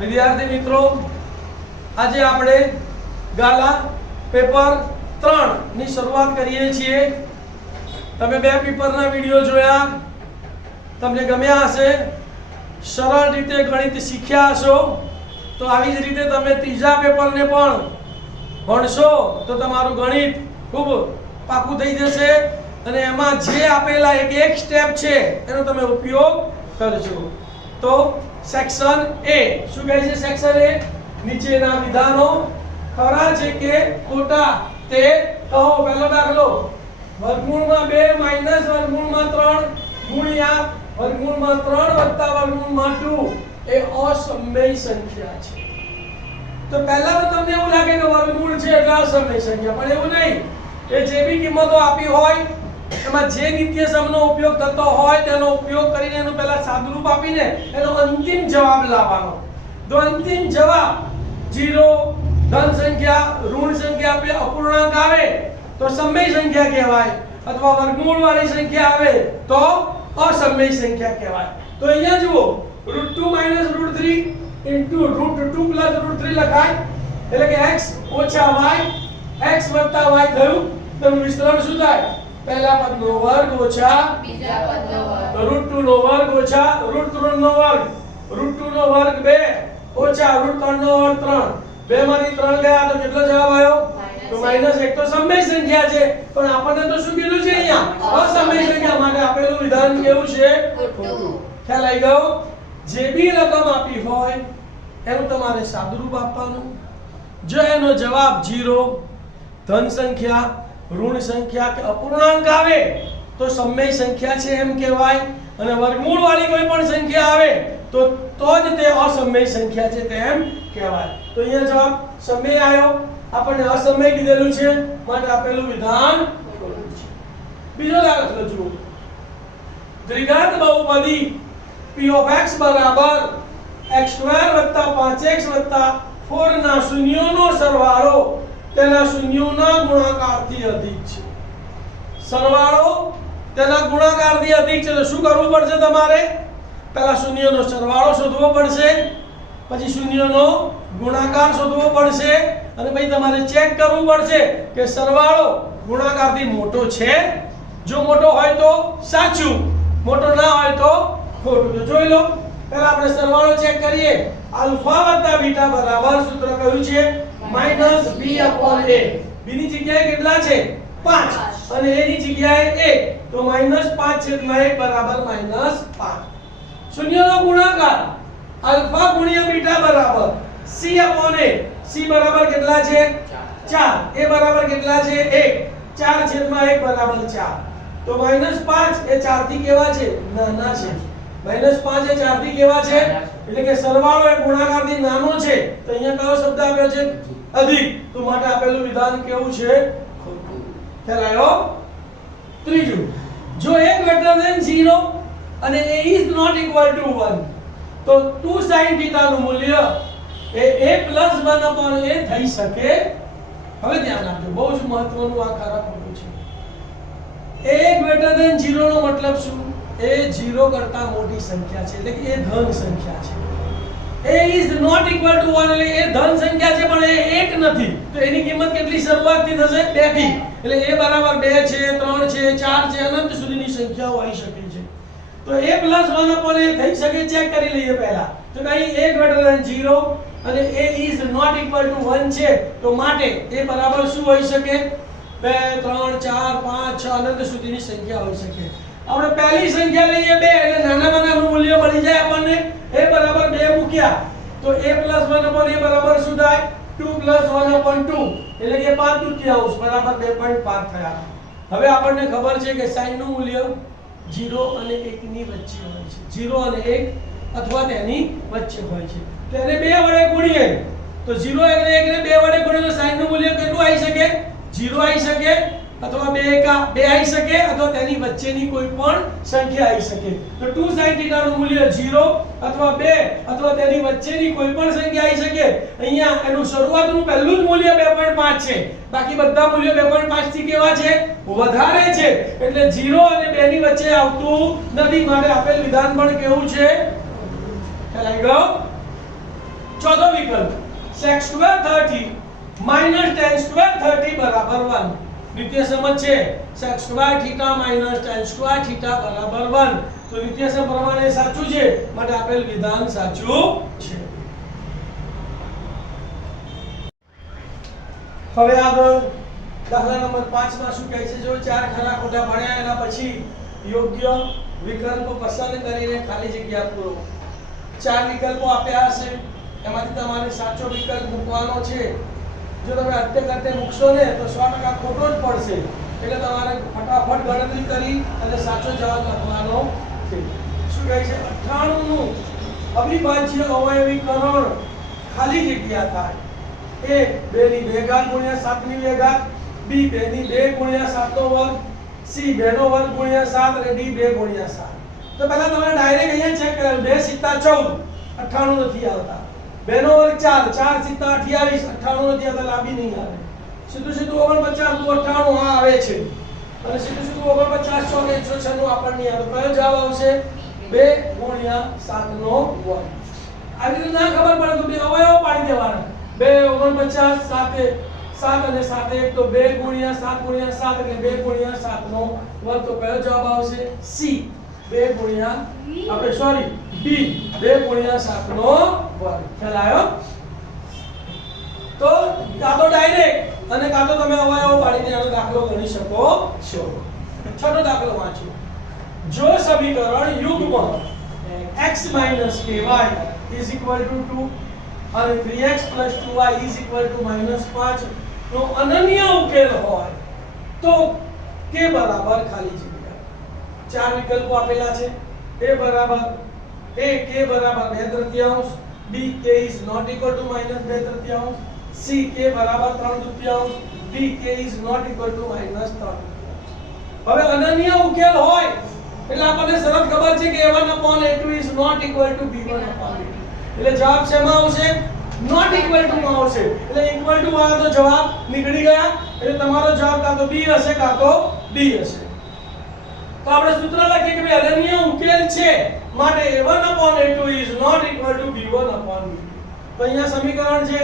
વિદ્યાર્થી મિત્રો, આજે આપણે ગાલા પેપર 3 ની શરૂઆત કરીએ છીએ. તમે બે પેપરના વિડિયો જોયા, તમને ગમ્યા હશે, સરળ રીતે ગણિત શીખ્યા હશો. તો આવી જ રીતે તમે ત્રીજા પેપરને પણ ભણશો તો તમારું ગણિત ખૂબ પાકું થઈ જશે અને એમાં જે આપેલા એક સ્ટેપ છે એનો તમે ઉપયોગ કરજો. તો સેક્શન એ શું કહે છે? સેક્શન એ નીચેના વિધાનો ખરા છે કે ખોટા તે કહો. પહેલો દાખલો, વર્ગમૂળમાં 2 માઈનસ વર્ગમૂળમાં 3 ગુણ્યા વર્ગમૂળમાં 3 વત્તા વર્ગમૂળમાં 2 એ અસમય સંખ્યા છે. તો પહેલા તો તમને એવું લાગે કે વર્ગમૂળ છે એટલે અસમય સંખ્યા, પણ એવું નહીં. એ જે બી કિંમતો આપી હોય એમાં જે નિત્યસમનો ઉપયોગ થતો હોય તેનો ઉપયોગ કરીને એનું પહેલા સાદુરૂપ આપીને એનો અંતિમ જવાબ લાવવાનો. તો અંતિમ જવાબ 0, ધન સંખ્યા, ઋણ સંખ્યા, બે અપૂર્ણાંક આવે તો સમય સંખ્યા કહેવાય, અથવા વર્ગમૂળ વાળી સંખ્યા આવે તો અસમય સંખ્યા કહેવાય. તો અહીંયા જુઓ, √2 - √3 * √2 + √3 લખાય એટલે કે x ઓછા y, x વત્તા y થયું. તો વિસ્તરણ શું થાય? પહેલા પદનો વર્ગ ઓછા બીજા પદનો વર્ગ, √2 નો વર્ગ ઓછા √3 નો વર્ગ, √2 નો વર્ગ 2 ઓછા √3 નો વર્ગ 3. 2 માંથી 3 ગયા તો કેટલો જવાબ આવ્યો? તો -1. તો સમય સંખ્યા છે, પણ આપણને તો શું કીધું છે અહીંયા? અસમય સંખ્યા. માટે આપેલું વિધાન કેવું છે? ખોટું. ખ્યાલ આવી ગયો? જે બી રકમ આપી હોય એનું તમારે સાદુરૂપ આપવાનું. જો એનો જવાબ 0, ધન સંખ્યા, ઋણ સંખ્યા કે અપૂર્ણાંક આવે તો સમય સંખ્યા છે એમ કહેવાય, અને વર્ગમૂળ વાળી કોઈ પણ સંખ્યા આવે તો જ તે અસમય સંખ્યા છે તેમ કહેવાય. તો અહીંયા જવાબ સમય આવ્યો, આપણને અસમય કીધેલું છે માટે આપેલું વિધાન ખોટું છે. બીજો દાખલો જુઓ, દ્વિઘાત બહુપદી p of x બરાબર x² + 5x + 4 ના શૂન્યોનો સરવાળો તેના શૂન્યોના ગુણાકારથી અધિક છે. સરવાળો તેના ગુણાકારથી અધિક છે. તો શું કરવું પડશે? તમારે પહેલા શૂન્યનો સરવાળો શોધવો પડશે, પછી શૂન્યનો ગુણાકાર શોધવો પડશે, અને પછી તમારે ચેક કરવું પડશે કે સરવાળો ગુણાકારથી મોટો છે. જો મોટો હોય તો સાચું, મોટો ના હોય તો ખોટું. તો જોઈ લો, પહેલા આપણે સરવાળો ચેક કરીએ. આલ્ફા વત્તા બીટા બરાબર સૂત્ર કયું છે? -b/a. b ની જગ્યાએ કેટલા છે? 5, અને a ની જગ્યાએ 1. તો -5/1 બરાબર -5. શૂન્યનો ગુણાકાર આલ્ફા ગુણ્યા બીટા બરાબર c/a. c બરાબર કેટલા છે? 4. a બરાબર કેટલા છે? 1. 4/1 બરાબર 4. તો -5 એ 4 થી કેવા છે? નાના છે. -5 એ 4 થી કેવા છે? એટલે કે સરવાળો એ ગુણાકારથી નાનો છે. તો અહીંયા કયો શબ્દ આવ્યો છે? અધિક. તો માટે આપેલું વિધાન કેવું છે? ખોટું. ખ્યાલ આવ્યો? ત્રીજું, જો a > 0 અને a ≠ 1 તો 2 sin θ નું મૂલ્ય એ a + 1/a થઈ શકે. હવે ધ્યાન આપજો, બહુ જ મહત્વનું આ ખરા ખોટું છે. a > 0 નો મતલબ શું? એ 0 કરતા મોટી સંખ્યા છે, એટલે કે એ ધન સંખ્યા છે. a ≠ 1 એટલે એ ધન સંખ્યા છે પણ એ 1 નથી. તો એની કિંમત કેટલી શરૂઆતથી થશે? 2 થી. એટલે a બરાબર 2 છે, 3 છે, 4 છે, અનંત સુધીની સંખ્યાઓ આવી શકે છે. તો a + 1/a થઈ શકે. ચેક કરી લઈએ પહેલા. તો અહીં a > 0 અને a ≠ 1 છે, તો માટે a બરાબર શું હોઈ શકે? 2, 3, 4, 5, 6 અનંત સુધીની સંખ્યા હોઈ શકે. આપણે પહેલી સંખ્યા લઈએ 2 એટલે નાનામાં નાનું મૂલ્ય મળી જાય આપણને. a બરાબર 2 મૂક્યા તો a + 1/a બરાબર શું થાય? 2 + 1/2 એટલે કે 5/2 બરાબર 2.5 થયા. હવે આપણને ખબર છે કે sin નું મૂલ્ય 0 અને 1 ની વચ્ચે હોય છે. 0 અને 1 અથવા તેની વચ્ચે હોય છે. તેને 2 વડે ગુણીએ તો 0 અને 1 ને 2 વડે ગુણીએ તો sin નું મૂલ્ય કેટલું આવી શકે? 0 આવી શકે, અથવા 2 આવી શકે, અથવા તેની વચ્ચેની કોઈ પણ સંખ્યા આવી શકે. તો 2 sin θ નું મૂલ્ય 0 અથવા 2 અથવા તેની વચ્ચેની કોઈ પણ સંખ્યા આવી શકે. અહીંયા એનું શરૂઆતનું પહેલું જ મૂલ્ય 2.5 છે, બાકી બધા મૂલ્યો 2.5 થી કેવા છે? વધારે છે. એટલે 0 અને 2 ની વચ્ચે આવતું નથી. માટે આપેલ વિધાન પણ કેવું છે? ખ્યાલ આવી ગયો? ચોથો વિકલ્પ sec square 30 minus tan square 30 બરાબર 1. દ્વિતીય સમજ છે sec square theta minus tan square theta બરાબર 1. તો દ્વિતીય સમ પ્રમાણે સાચું છે માટે આપેલ વિધાન સાચું છે. હવે આગળ દાખલા નંબર 5 માં શું કહે છે? જો ચાર ખરા ખોટા ભણ્યા એના પછી યોગ્ય વિકલ્પ પસંદ કરીને ખાલી જગ્યા પૂરો. ચાર વિકલ્પો આપ્યા હશે, એમાંથી તમારે સાચો વિકલ્પ મૂકવાનો છે. જો તમે અત્તે કરતે મૂકશો ને તો 100% ખોટો જ પડશે, એટલે તમારે ફટાફટ ગણતરી કરી અને સાચો જવાબ લખવાનો છે. શું કહે છે? 98 નું અવિભાજ્ય અવયવીકરણ ખાલી જગ્યા થાય. a 2 ની 2 ઘાત ગુણ્યા 7 ની 2 ઘાત, b 2 ની 2 ગુણ્યા 7 નો વર્ગ, c 2 નો વર્ગ ગુણ્યા 7 અને d 2 ગુણ્યા 7. તો પહેલા તમારે ડાયરેક્ટ અહીંયા ચેક કરો. 2 સિત્તા 14, 98 નથી આવતા. 2 નો વર્ગ 4, 4 સિત્તા 28, 98 નથી આવતા, લાંબી નહીં આવે. સીધું સીધું 49 નું 98 આ આવે છે, અને સીધું સીધું 49 100 ને 196 આપણને નહીં આવે. કયો જવાબ આવશે? 2 ગુણ્યા 7 નો વર્ગ. આવી રીતે ના ખબર પડે તો બે અવયવ પાડી દેવાના. 2 49 7 અને 7 1 તો 2 ગુણ્યા 7 ગુણ્યા 7 એટલે 2 ગુણ્યા 7 નો વર્ગ. તો કયો જવાબ આવશે? C 2 ગુણ્યા આપણે સોરી B 2 ગુણ્યા 7 નો વર્ગ. ખ્યાલ આવ્યો? તો કાં તો ડાયરેક્ટ અને કાં તો તમે અવયવ પાડીને આનો દાખલો ગણી શકો છો. છઠ્ઠો દાખલો વાંચો. જો સમીકરણ યુગ્મ x - ky = 2 અને 3x + 2y = -5 નો અનન્ય ઉકેલ હોય તો k બરાબર ખાલી જગ્યા. ચાર વિકલ્પો આપેલા છે. a બરાબર k બરાબર 2/3, b k is not equal to -2/3, c k બરાબર 3/3, d k is not equal to -3/3. હવે અનન્ય ઉકેલ હોય એટલે આપણને સરળ ખબર છે કે a1/a2 is not equal to b1/b2. એટલે જવાબ શેમાં આવશે? નોટ ઇક્વલ ટુ માં આવશે. એટલે ઇક્વલ ટુ વાળા તો જવાબ નીકળી ગયા. એટલે તમારો જવાબ કાં તો b હશે કાં તો d હશે. તો આપણે સૂત્ર લખીએ કે ભાઈ અનન્ય ઉકેલ છે માટે a1/a2 is not equal to b1/b2. તો અહીંયા સમીકરણ છે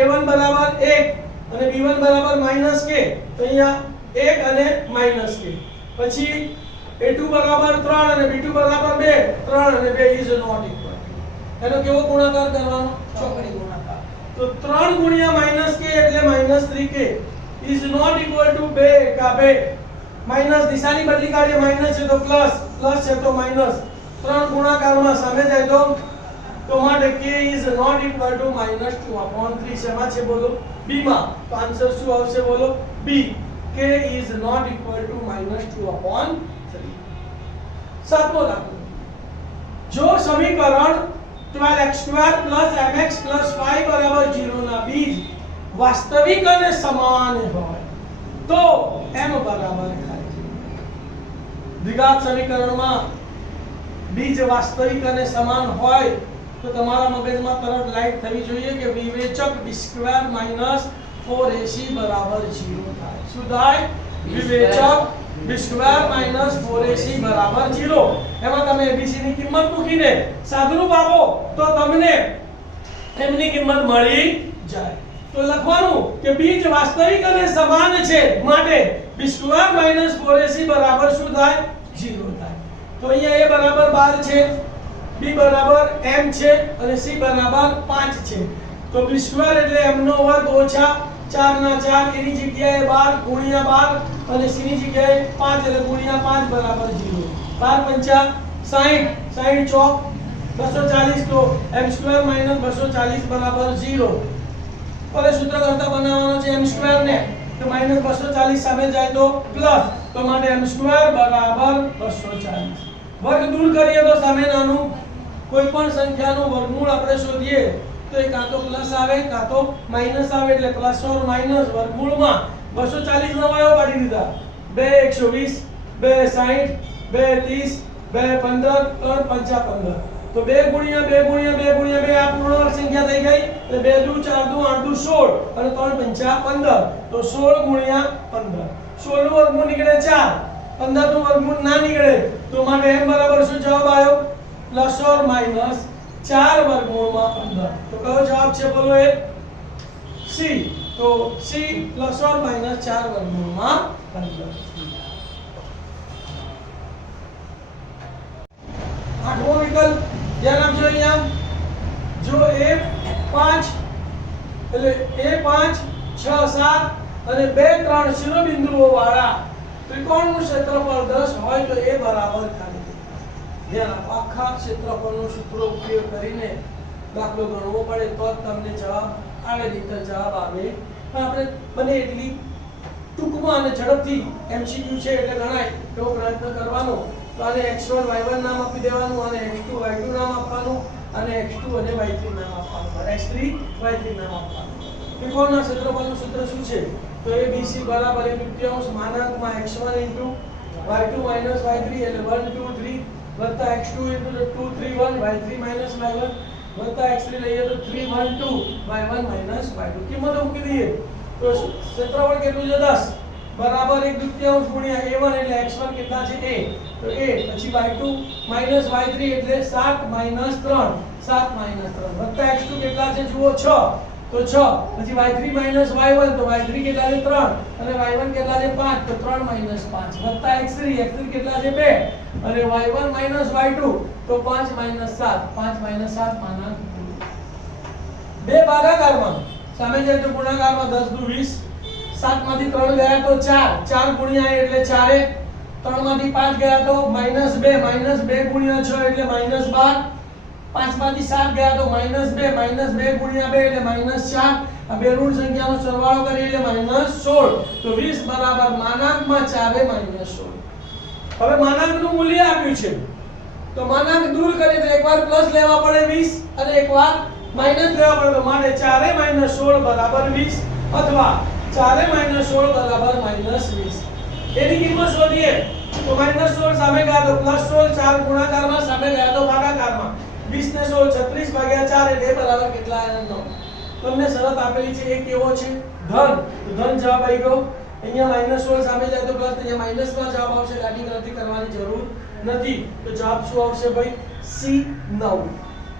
a1 બરાબર 1 અને b1 બરાબર -k. તો અહીંયા 1 અને -k. પછી a2 બરાબર 3 અને b2 બરાબર 2. 3 અને 2 is not equal. એનો કેવો ગુણાકાર કરવાનો? ચોકડી ગુણાકાર. તો 3 ગુણ્યા -k એટલે -3k is not equal to 2 કા 2. માઈનસ નિશાની બદલી કાઢીએ, માઈનસ છે તો પ્લસ, પ્લસ છે તો માઈનસ. 3 ગુણાકારમાં સામે જાય તો માટે k is not equal to -2/3. શેમાં છે બોલો? b માં. તો આન્સર શું આવશે બોલો? b k is not equal to -2/3. સાતમો દાખલો. જો સમીકરણ 12x² + mx + y = 0 ના બીજ વાસ્તવિક અને સમાન હોય તો m બરાબર ખાલી. દ્વિઘાત સમીકરણમાં બીજ વાસ્તવિક અને સમાન હોય તો તમારા મગજમાં તરત લાઈટ થવી જોઈએ કે વિવેચક b² - 4ac = 0 થાય. શું થાય? વિવેચક b² - 4ac = 0. એમાં તમે abc ની કિંમત મૂકીને સાદુરૂપ આપો તો તમને m ની કિંમત મળી જાય. તો લખવાનું કે બીજ વાસ્તવિક અને સમાન છે માટે b² - 4ac બરાબર શું થાય? 0 થાય. તો અહીંયા a બરાબર 12 છે, b બરાબર m છે અને c બરાબર 5 છે. તો b² એટલે m નો વર્ગ ઓછા 4 ના 4 એની જગ્યાએ 12 ગુણ્યા 12 અને c ની જગ્યાએ 5 એટલે ગુણ્યા 5 બરાબર 0. 12 × 5 60 ચોક 240 તો m² - 240 બરાબર 0. હવે સૂત્ર કરતા બનાવવાનો છે m² ને તો -240 સામે જાય તો પ્લસ, તો માટે m² = 240. વર્ગ દૂર કરીએ તો સામે નાનું કોઈ પણ સંખ્યાનું વર્ગમૂળ આપણે શોધીએ તો એ કાં તો પ્લસ આવે કાં તો માઈનસ આવે. એટલે પ્લસ ઓર માઈનસ વર્ગમૂળમાં 240 નો અવયવ પાડી દીધા. 2 120, 2 60, 2 30, 2 15, 3 5 15. તો 2 ગુણ્યા 2 ગુણ્યા 2 ગુણ્યા 2 આ પૂર્ણ વર્ગ સંખ્યા થઈ ગઈ. એટલે 2 × 2 = 8 = 16 અને 3 5 15. તો 16 ગુણ્યા 15. 16 નું વર્ગમૂળ નીકળે 4, 15 નું વર્ગમૂળ ના નીકળે. તો માટે m બરાબર શું જવાબ આવ્યો? +or -4 √15. તો કયો જવાબ જવાબ છે બોલો એ સી. તો સી પ્લસ ઓર માઇનસ 4 વર્ગમૂળમાં 15. આઠમો વિકલ્પ ધ્યાન આપજો અહીંયા. જો A5 એટલે A5 6 7 અને 2 3 શિરોબિંદુઓ વાળા ત્રિકોણનું ક્ષેત્રફળ 10 હોય તો A બરાબર ખાલી જગ્યા. ધ્યાન આપો, આખા ક્ષેત્રફળનો સૂત્ર ઉપયોગ કરીને દાખલો ગણવો પડે તો જ તમને જવાબ આવે, નહીંતર જવાબ આવે. પણ આપણે બને એટલી ટૂંકમાં અને ઝડપથી MCQ છે એટલે ગણાય એવો પ્રયત્ન કરવાનો. તો આને x1 y1 નામ આપી દેવાનું, અને x2 y2 નામ આપવાનું, અને x2 અને y3 નામ આપવાનું, x3 y3 નામ આપવાનું. ત્રિકોણના ક્ષેત્રફળનું સૂત્ર શું છે? તો ABC બરાબર 1/3 માનાંકમાં x1 * y2 - y3 એટલે 1 2 3 વત્તા x2 * 2 3 1 y3 - y1 વત્તા x3 લઈએ તો 3 1 2 y1 - y2. કિંમતો મૂકી દઈએ તો ક્ષેત્રફળ કેટલું છે? 10 બરાબર 1/2 ગુણ્યા a1 એટલે x1 કેટલા છે? a. તો a પછી y2 - y3 એટલે 7 - 3 વત્તા x2 કેટલા છે? જુઓ 6 તો 6 પછી y3 - y1 તો y3 કેટલા છે? 3 અને y1 કેટલા છે? 5 તો 3 - 5 વત્તા x3 કેટલા છે? 2 અને y1 - y2 તો 5 - 7 માનાંક 2 ભાગાકારમાં સામે જાય તો ગુણાકારમાં 10 દુ 20 7 માંથી 3 ગયા તો 4 ગુણ્યા એટલે 4 3 માંથી 5 ગયા તો -2 ગુણ્યા 6 એટલે -12 5 માંથી 7 ગયા તો -2 ગુણ્યા 2 એટલે -4 આ બે ઋણ સંખ્યાનો સરવાળો કરીએ એટલે -16 તો 20 બરાબર માનાંકમાં 4 -16. હવે માનાંકનું મૂલ્ય આપ્યું છે તો માનાંક દૂર કરીએ તો એકવાર પ્લસ લેવા પડે 20 અને એકવાર માઈનસ લેવા પડે, તો માટે 4 - 16 બરાબર 20 અથવા 4 - 16 બરાબર -20. એની કિંમત શોધીએ તો -16 સામે ગયા તો +16 4 ગુણાકારમાં સામે ગયા તો ભાગાકારમાં 20 ને 16 36 ભાગ્યા 4 એટલે બરાબર કેટલા આવ્યા? 9. તમને શરત આપેલી છે એ કેવો છે? ધન. તો ધન જવાબ આવી ગયો. અહીંયા -16 સામે જાય તો પ્લસ, અહીંયા માઈનસમાં જવાબ આવશે, દાઢી ગણતરી કરવાની જરૂર નથી. તો જવાબ શું આવશે ભાઈ? સી 9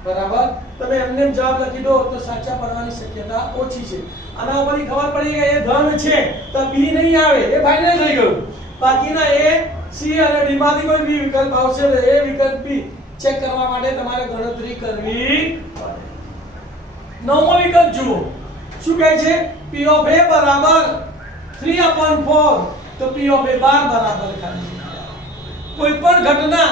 બરાબર. તમે એમને જવાબ લખી દો તો સાચા પડવાની શક્યતા ઓછી છે. આના ઉપરથી ખબર પડી કે એ ધન છે તો બી નહીં આવે, એ ફાઇનલ થઈ ગયું. બાકીના એ સી અને ડી માંથી કોઈ બી વિકલ્પ આવશે તો એ વિકલ્પ બી ચેક કરવા માટે તમારે ગણતરી કરવી પડે. નવમો વિકલ્પ જુઓ શું કહે છે? P of A બરાબર 3/4 તો P of A બાર બરાબર ખાલી જગ્યા. કોઈ પણ ઘટના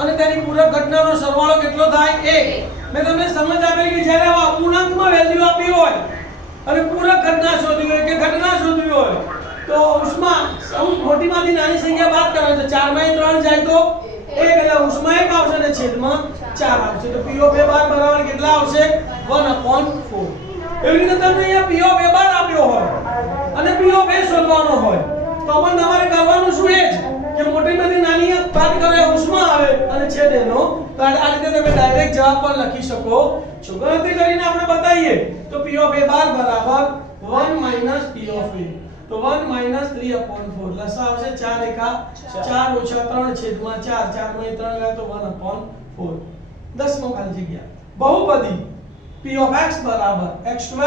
અને તેની પૂરક ઘટનાનો સરવાળો કેટલો થાય? 1. મેં તમને સમજ આપેલી કે જ્યારે આ અપૂર્ણાંકમાં વેલ્યુ આપી હોય અને પૂરક ઘટના શોધવી હોય કે ઘટના શોધવી હોય તો અંશમાં મોટીમાંથી નાની સંખ્યા બાદ કરવાની. તો 4 માંથી 3 જાય તો 1 એટલે અંશમાં 1 આવશે અને છેદમાં 4 આવશે. તો P of A બાર બરાબર કેટલા આવશે? 1/4. એવી રીતે તમને અહીંયા P of A બાર આપ્યો હોય અને P of A શોધવાનો હોય તો પણ તમારે કરવાનું શું? એ જ કે મોટીમાંથી નાની બાદ કરે અંશમાં આવે અને છેદ એનો. તો આ રીતે તમે ડાયરેક્ટ જવાબ પણ લખી શકો છો. ગણતરી કરીને આપણે બતાવીએ તો P of A બાર બરાબર 1 - P of A. તો 1 - 3/4 લસા આવશે 4 એકા 4 ઓછા 3 છેદમાં 4 4 માંથી 3 ગયા તો 1/4. 10મો ખાલી જગ્યા બહુપદી P of x બરાબર x² +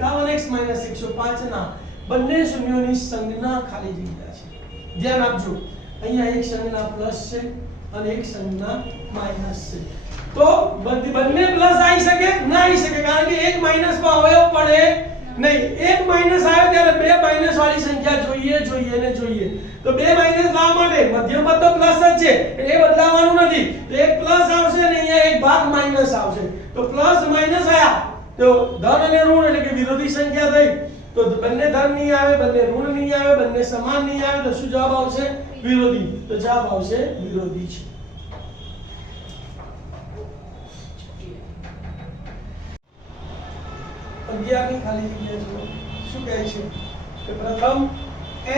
51x - 105 ના બંને શૂન્યોની સંજ્ઞા ખાલી જગ્યા છે. ધ્યાન આપજો અહીંયા એક સંજ્ઞા પ્લસ છે અને એક સંજ્ઞા માઈનસ છે. તો બંને પ્લસ આવી શકે ના આવી શકે, કારણ કે એક માઈનસ માં અવયવ પડે નહીં. એક માઈનસ આવે ત્યારે બે માઈનસ વાળી સંખ્યા જોઈએ ને જોઈએ. તો બે માઈનસ લાવવા માટે મધ્યમ પદ તો પ્લસ જ છે, એ બદલાવાનું નથી. તો એક પ્લસ આવશે ને અહીંયા એક ભાગ માઈનસ આવશે. તો પ્લસ માઈનસ આયા તો ધન અને ઋણ એટલે કે વિરોધી સંખ્યા થઈ. તો બંને ધન નહીં આવે, બંને ઋણ નહીં આવે, બંને સમાન નહીં આવે તો શું જવાબ આવશે? વિરોધી. તો જવાબ આવશે વિરોધી છે. અગિયારની ખાલી જગ્યા જુઓ શું કહે છે કે પ્રથમ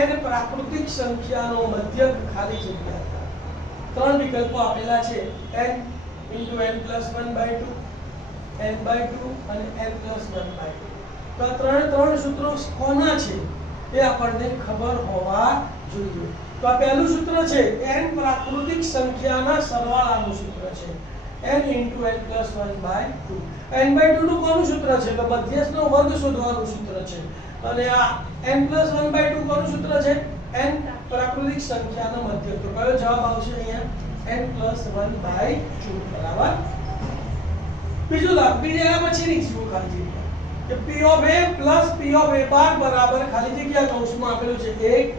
n પ્રાકૃતિક સંખ્યાનો મધ્યક ખાલી જગ્યા હતા. ત્રણ વિકલ્પો આપેલા છે n * n + 1/2 n/2 અને n+1/2. તો આ ત્રણ સૂત્રો કોના છે એ આપણને ખબર હોવા જોઈએ. તો આ પહેલું સૂત્ર છે n પ્રાકૃતિક સંખ્યાના સરવાળાનું સૂત્ર છે. n into n plus 1/2. n/2 નું કોનું સૂત્ર છે? તો મધ્યસ્થનો વર્ગ શોધવાનું સૂત્ર છે. અને આ n plus 1/2 કોનું સૂત્ર છે? n પ્રાકૃતિક સંખ્યાનો મધ્યક. તો કયો જવાબ આવશે અહીંયા? n plus 1/2 બરાબર. બીજું દાખલો, બીજા પછીની શું ખાલી જગ્યા કે p of a plus p of a બાર બરાબર ખાલી જગ્યા કૌંસમાં આપેલું છે 1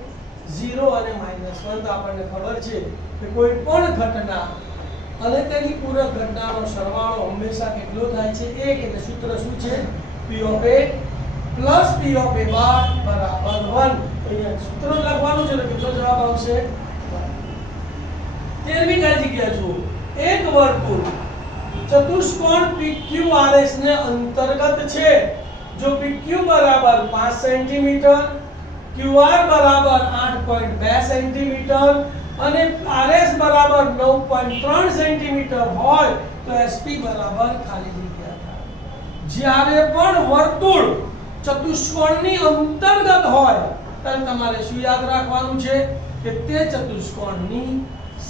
0 અને -1. તો આપણને ખબર છે કે કોઈ પણ ઘટના અને તેની પૂરક ઘટનાનો સરવાળો હંમેશા કેટલો થાય છે? 1. એટલે સૂત્ર શું છે? p of a plus p of a બાર બરાબર 1. અહીંયા સૂત્ર લખવાનું છે. તો કેટલો જવાબ આવશે? 13મી ખાલી જગ્યા જુઓ. એક વર્તુળ ચતુષ્કોણ PQRS ને અંતર્ગત છે. જો PQ બરાબર 5 સેન્ટીમીટર, QR બરાબર 8.2 સેન્ટીમીટર અને RS બરાબર 9.3 સેન્ટીમીટર હોય તો SP બરાબર ખાલી જગ્યા થાય. જ્યારે પણ વર્તુળ ચતુષ્કોણની અંતર્ગત હોય ત્યારે તમારે શું યાદ રાખવાનું છે કે તે ચતુષ્કોણની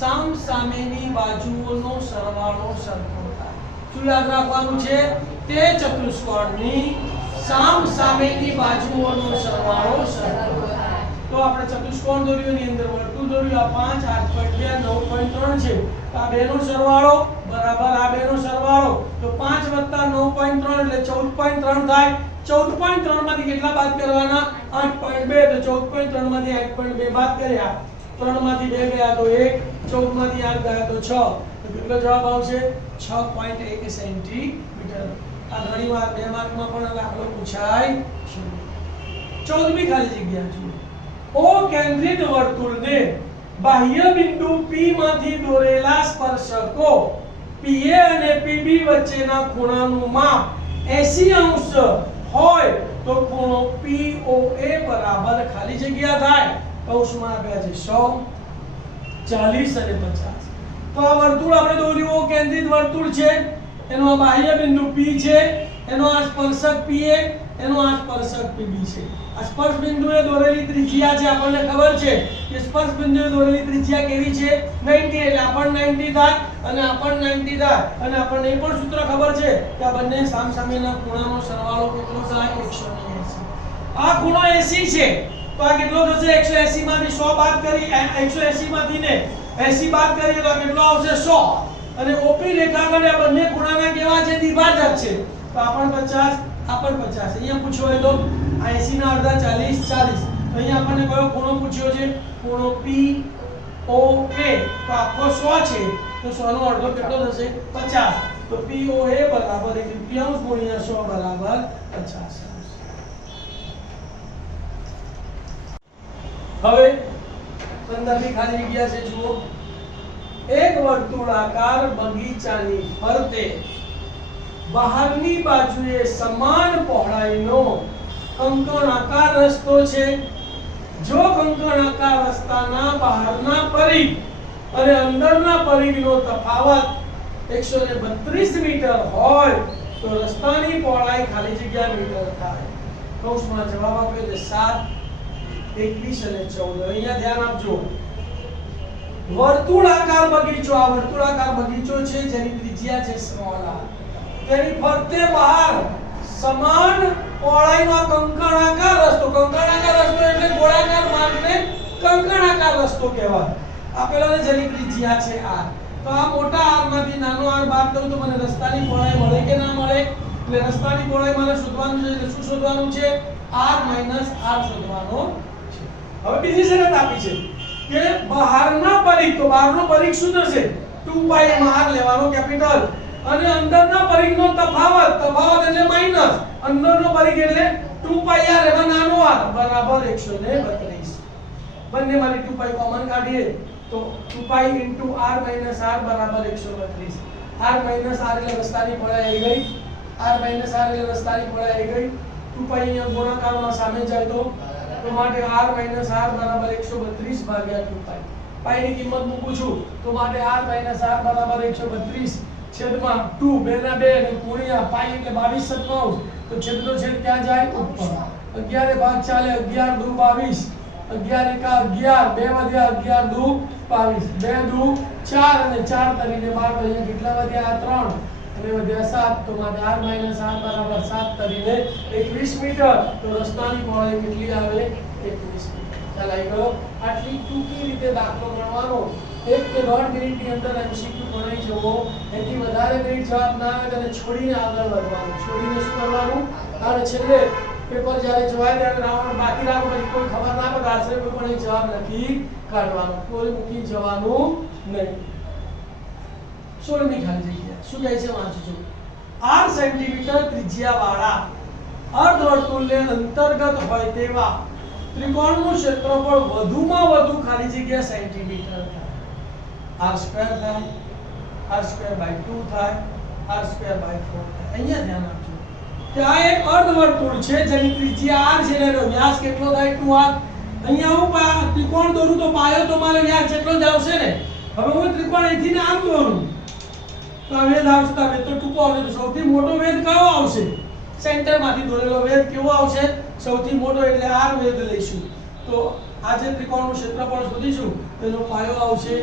સામસામેની બાજુઓનો સરવાળો સરખો થાય. શું યાદ રાખવાનું છે? તે ચતુષ્કોણની સામસામેની બાજુઓનો સરવાળો સરખો થાય. તો આપણે ચતુષ્કોણ દોર્યું, ની અંદર વર્તુળ દોર્યું. આ 5 8.2 9.3 છે. તો આ બેનો સરવાળો બરાબર આ બેનો સરવાળો. તો 5 + 9.3 એટલે 14.3 થાય. 14.3 માંથી કેટલા બાદ કરવાના? 8.2. તો 14.3 માંથી 8.2 બાદ કર્યા. 3 માંથી 2 ગયા તો 1, 14 માંથી 8 ગયા તો 6. તો કેટલો જવાબ આવશે? 6.1 સેન્ટીમીટર. આ ઘણીવાર 2 માર્કમાં પણ દાખલો પૂછાય છે. 14મી ખાલી જગ્યા જુઓ. O કેન્દ્રિત વર્તુળને બાહ્ય બિંદુ P માંથી દોરેલા સ્પર્શકો PA અને PB વચ્ચેના ખૂણાનું માપ 80° હોય તો ખૂણો POA બરાબર ખાલી જગ્યા થાય. કૌંસમાં આપ્યા છે 100 40 અને 50. તો આ વર્તુળ આપણે દોર્યું. O કેન્દ્રિત વર્તુળ છે. એનો આ બાહ્ય બિંદુ P છે, એનો આ સ્પર્શક PA, એનો આ સ્પર્શક PB છે. આ સ્પર્શ બિંદુએ દોરેલી ત્રિજ્યા છે. આપણને ખબર છે કે સ્પર્શ બિંદુએ દોરેલી ત્રિજ્યા કેવી છે? 90. એટલે આપણ 90 થાય અને આપણ 90 થાય. અને આપણને એ પણ સૂત્ર ખબર છે કે આ બંને સામસામેના ખૂણાનો સરવાળો કેટલો થાય? 180. આ ખૂણો 80 છે. તો આ કેટલો થશે? 180 માંથી 100 બાદ કરી 180 માંથી ને 80 બાદ કરીએ તો કેટલો આવશે? 100. અને OP રેખાખંડ આ બંને ખૂણાના કેવા છે? દ્વિભાજક છે. તો આપણ 50 આપણ 50. અહીંયા પૂછ્યો હોય તો 80 ના અડધા 40 40. તો અહીંયા આપણને કયો ખૂણો પૂછ્યો છે? ખૂણો POA. તો આખો 100 છે. તો 100 નો અડધો કેટલો થશે? 50. તો POA બરાબર 1 તૃતીયાંશ ગુણ્યા 100 બરાબર 50. હવે 15મી ખાલી જગ્યા છે જુઓ. એક વર્તુળાકાર બગીચાની ફરતે બહારની બાજુએ સમાન પહોળાઈનો કંકણાકાર રસ્તો છે. જો કંકણાકાર રસ્તાના બહારના પરિઘ અને અંદરના પરિઘનો તફાવત 132 મીટર હોય તો રસ્તાની પહોળાઈ ખાલી જગ્યા મીટર થાય. કૌંસમાં જવાબ આપ્યો છે 7 21 અને 14. અહીંયા ધ્યાન આપજો. વર્તુળાકાર બગીચો, આ વર્તુળાકાર બગીચો છે જેની ત્રિજ્યા છે r. તેની ફરતે બહાર સમાન પહોળાઈનો કંકણાકાર રસ્તો. કંકણાકાર રસ્તો એટલે ગોળાકાર માર્ગને કંકણાકાર રસ્તો કહેવાય. આપેલાને જેની ત્રિજ્યા છે r. તો આ મોટા r માંથી નાનો r બાદ કરું તો મને રસ્તાની પહોળાઈ મળે કે ના મળે? એટલે રસ્તાની પહોળાઈ મારે શોધવાનું છે. એટલે શું શોધવાનું છે? r - r શોધવાનો છે. હવે બીજી શરત આપી છે કે બહારના પરિઘ. તો બહારનો પરિઘ શું થશે? 2π r લેવાનો કેપિટલ. અને અંદરના પરિઘનો તફાવત એટલે માઈનસ. અંદરનો પરિઘ એટલે 2π r એમાં નાનો r બરાબર 132. બંનેમાંથી 2π કોમન કાઢીએ તો 2π * r - r બરાબર 132. r - r એટલે રસ્તાની પહોળાઈ આવી ગઈ. r - r એટલે રસ્તાની પહોળાઈ આવી ગઈ. 2π અહીંયા ગુણાકારમાં સામે જાય તો માટે r - r બરાબર 132 ભાગ્યા 2π. પાઈ ની કિંમત મૂકું છું તો માટે r - r બરાબર 132 છેદમાં 2 2 ના 2 અને ગુણ્યા પાઈ એટલે 22 સત્તાંશ. તો છેદનો છેદ ક્યાં જાય? ઉપર. 11 ભાગ ચાલે 11 દુ 22 11 એકા 11 2 વધ્યા 11 દુ 22 2 દુ 4 અને 4 તરીને 12 તો અહીંયા કેટલા વધ્યા 3 અને વધ્યા 7 તો માટે r - r બરાબર 7 તરીને 21 મીટર તો રસ્તાની પહોળાઈ કેટલી આવે 21 મીટર ચાલ આવી ગયો આટલી ટૂંકી રીતે દાખલો ગણવાનો 1 કે 1.5 મિનિટની અંદર MCQ ગણાઈ જવો એથી વધારે મિનિટ જવાબ ના આવે તો છોડીને આગળ વધવાનું છોડીને શું કરવાનું અને છેલ્લે પેપર જ્યારે જવાય ત્યારે રાઉન્ડ બાકી રાખો પછી કોઈ ખબર ના પડે આશરે કોઈ પણ એક જવાબ લખી કાઢવાનો કોઈ મૂકી જવાનું નહીં 16મી ખાલી જગ્યા શું કહે છે વાંચજો 8 સેન્ટીમીટર ત્રિજ્યાવાળા અર્ધવર્તુળને અંતર્ગત હોય તેવા ત્રિકોણનું ક્ષેત્રફળ વધુમાં વધુ ખાલી જગ્યા સેન્ટીમીટર થાય r² થાય r²/2 થાય r²/4 થાય અહીંયા ધ્યાન આપજો કે આ એક અર્ધવર્તુળ છે જેની ત્રિજ્યા r છે એનો વ્યાસ કેટલો થાય 2r અહીંયા હું ત્રિકોણ દોરું તો પાયો તો મારે વ્યાસ જેટલો જ આવશે ને હવે હું ત્રિકોણ અહીંથી ને આમ દોરું તો આ વેધ આવશે તો વેધ તો ટૂંકો આવશે તો સૌથી મોટો વેધ કયો આવશે સેન્ટરમાંથી દોરેલો વેધ કેવો આવશે સૌથી મોટો એટલે r વેધ લઈશું તો આ જે ત્રિકોણનું ક્ષેત્રફળ શોધીશું તેનો પાયો આવશે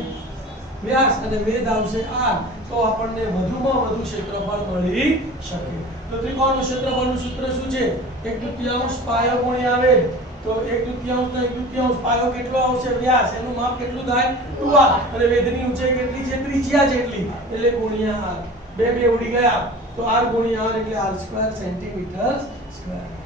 વ્યાસ અને વેધ આવશે r તો આપણને વધુમાં વધુ ક્ષેત્રફળ મળી શકે તો ત્રિકોણનું ક્ષેત્રફળનું સૂત્ર શું છે 1/3 પાયો ગુણ્યા વેધ તો 1/3 તો 1/3 પાયો કેટલો આવશે વ્યાસ એનું માપ કેટલું થાય 2r અને વેધની ઊંચાઈ કેટલી છે ત્રિજ્યા જેટલી એટલે ગુણ્યા r બે ઉડી ગયા તો r ગુણ્યા r એટલે r² સેન્ટીમીટર સ્ક્વેર